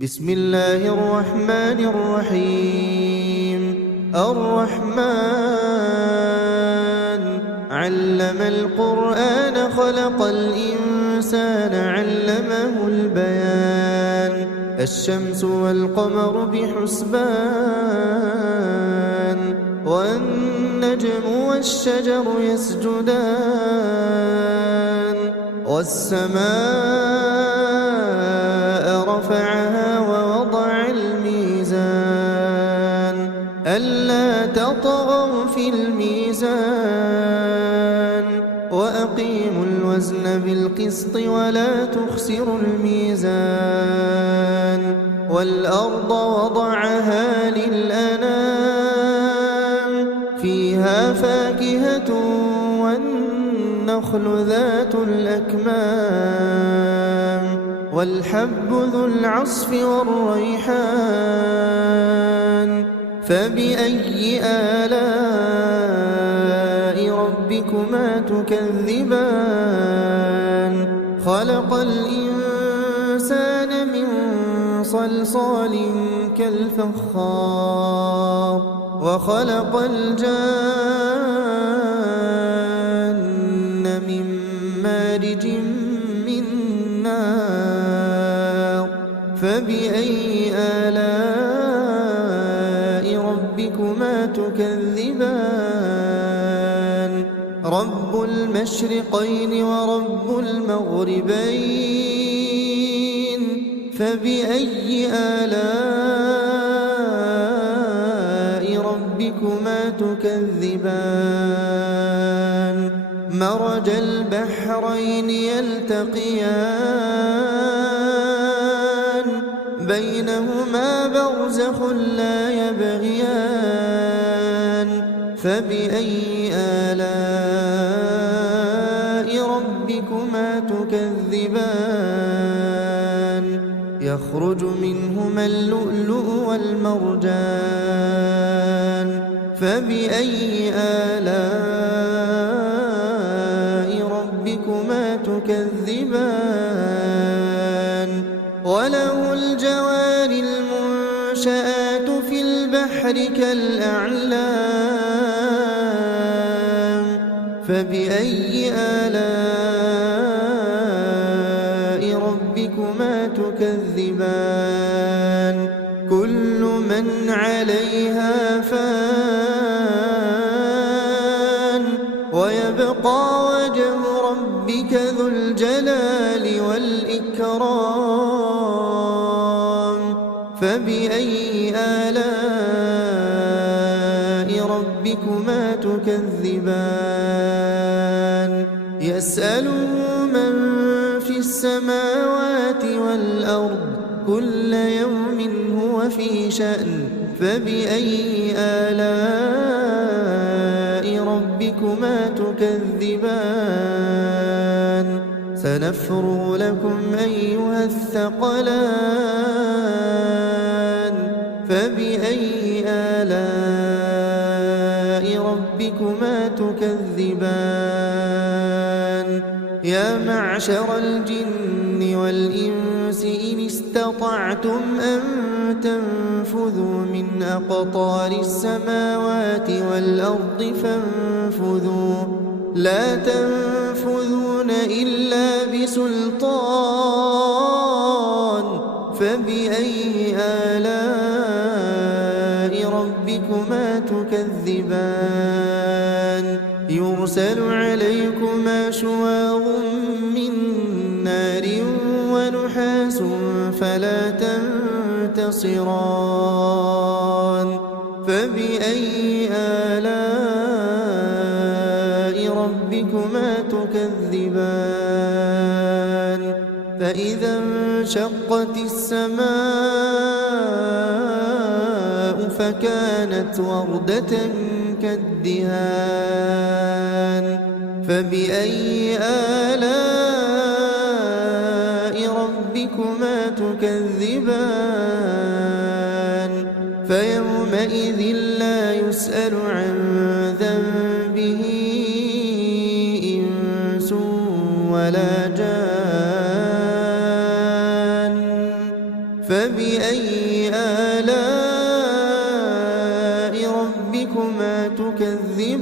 بسم الله الرحمن الرحيم. الرحمن علم القرآن خلق الإنسان علمه البيان. الشمس والقمر بحسبان والنجم والشجر يسجدان والسماء رفعها ووضع الميزان ألا تطغوا في الميزان وأقيموا الوزن بالقسط ولا تخسروا الميزان والأرض وضعها للأنام فيها فاكهة والنخل ذات الأكمام والحب ذو العصف والريحان فبأي آلاء ربكما تكذبان خلق الإنسان من صلصال كالفخار وخلق الجان من مارج من نار فبأي آلاء ربكما تكذبان رب المشرقين ورب المغربين فبأي آلاء ربكما تكذبان مرج البحرين يلتقيان بينهما برزخ لا يبغيان فبأي آلاء ربكما تكذبان يخرج منهما اللؤلؤ والمرجان فبأي آلاء ربكما تكذبان وله الجوار المنشآت في البحر كالأعلام فبأي آلاء ربكما تكذبان كل من عليها فان ويبقى وجه ربك ذو الجلال والإكرام فبأي آلاء ربكما تكذبان يسأله من في السماوات والأرض كل يوم هو في شأن فبأي آلاء ربكما تكذبان سنفرغ لكم أيها الثقلان فبأي آلاء ربكما تكذبان يا معشر الجن والإنس إن استطعتم أن تنفذوا من أقطار السماوات والأرض فانفذوا لا تنفذون إلا بسلطان فبأي آلاء ربكما تكذبان يرسل عليكما شواظ من نار ونحاس فلا تنتصران فبأي آلاء ربكما تكذبان فإذا انشقت السماء فكانت وردة كالدهان فبأي آلاء ربكما تكذبان فيومئذ لا يسأل عن ذنبه إنس ولا جان فبأي فبأي آلاء ربكما تكذبان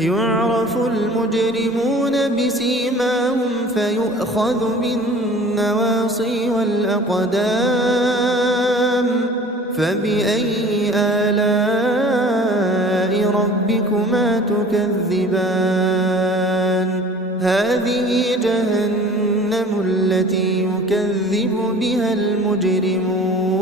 يعرف المجرمون بسيماهم فيؤخذ بالنواصي والأقدام فبأي آلاء ربكما تكذبان هذه جهنم التي يكذب بها المجرمون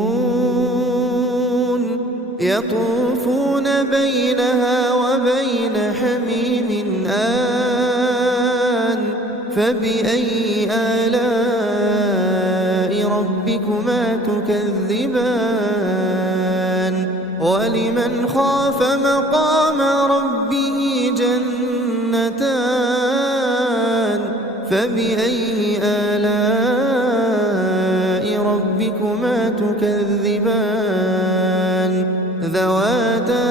يطوفون بينها وبين حميم آن فبأي آلاء ربكما تكذبان ولمن خاف مقام ربه جنتان فبأي آلاء ربكما تكذبان ذواتا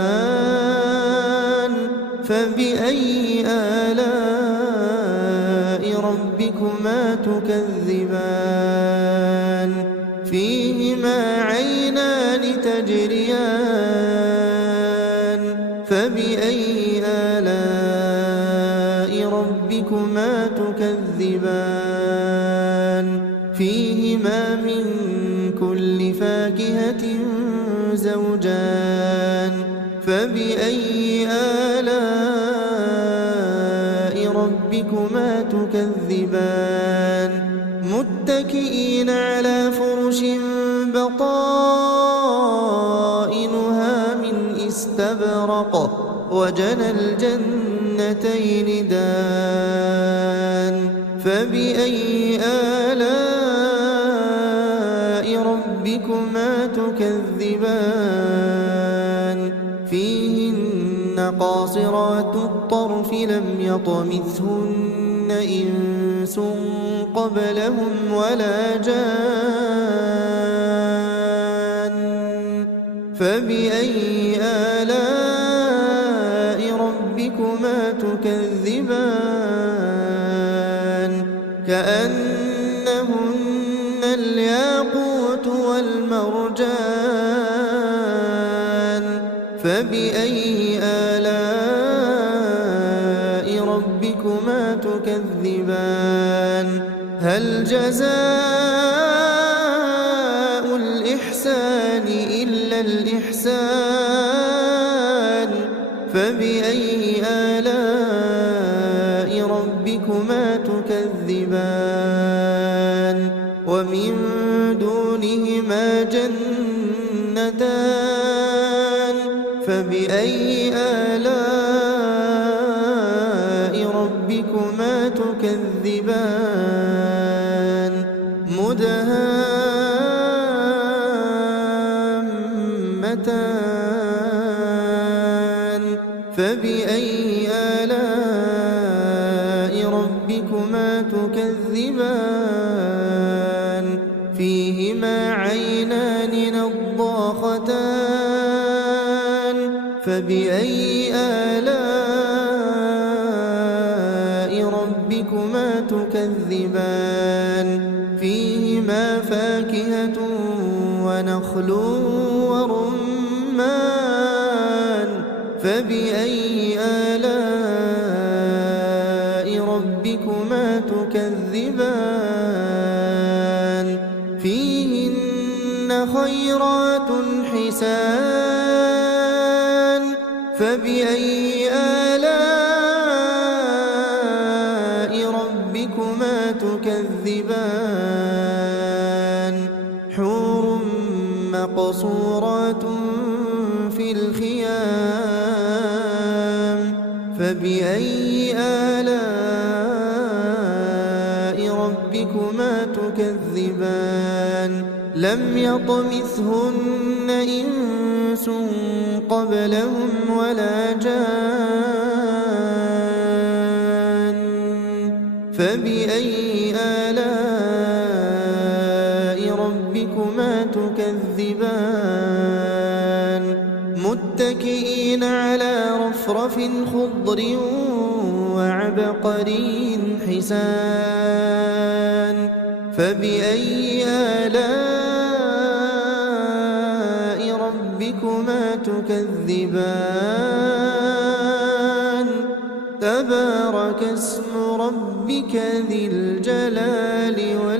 أفنان فبأي آلاء ربكما تكذبان فيهما عينان تجريان فبأي آلاء ربكما تكذبان فيهما من كل فاكهة زوجان فبأي آلاء ربكما تكذبان متكئين على فرش بطائنها من استبرق وجنى الجنتين دان فبأي آلاء ربكما تكذبان فيهن قاصرات الطرف لم يطمثهن إنس قبلهم ولا جان فبأي آلاء ربكما تكذبان كأنهن الياقوت والمرجان فبأي آلاء ربكما تكذبان هل جزاء الإحسان إلا الإحسان فبأي آلاء ربكما تكذبان ومن دونهما جنتان فبأي آلاء ربكما تكذبان مدهامتان فبأي آلاء ربكما تكذبان فيهما عينان نضاختان فبأي آلاء ربكما تكذبان فيهما فاكهة ونخل ورمان فبأي آلاء ربكما تكذبان فيهن خيرات حسان فبأي آلاء ربكما تكذبان حور مقصورات في الخيام فبأي آلاء ربكما تكذبان لم يطمثهن إنس قبلهم ولا جان فبأي آلاء ربكما تكذبان متكئين على رفرف خضر وعبقري حسان فبأي آلاء ربكما تكذبان تبارك اسم ربك ذي الجلال والإكرام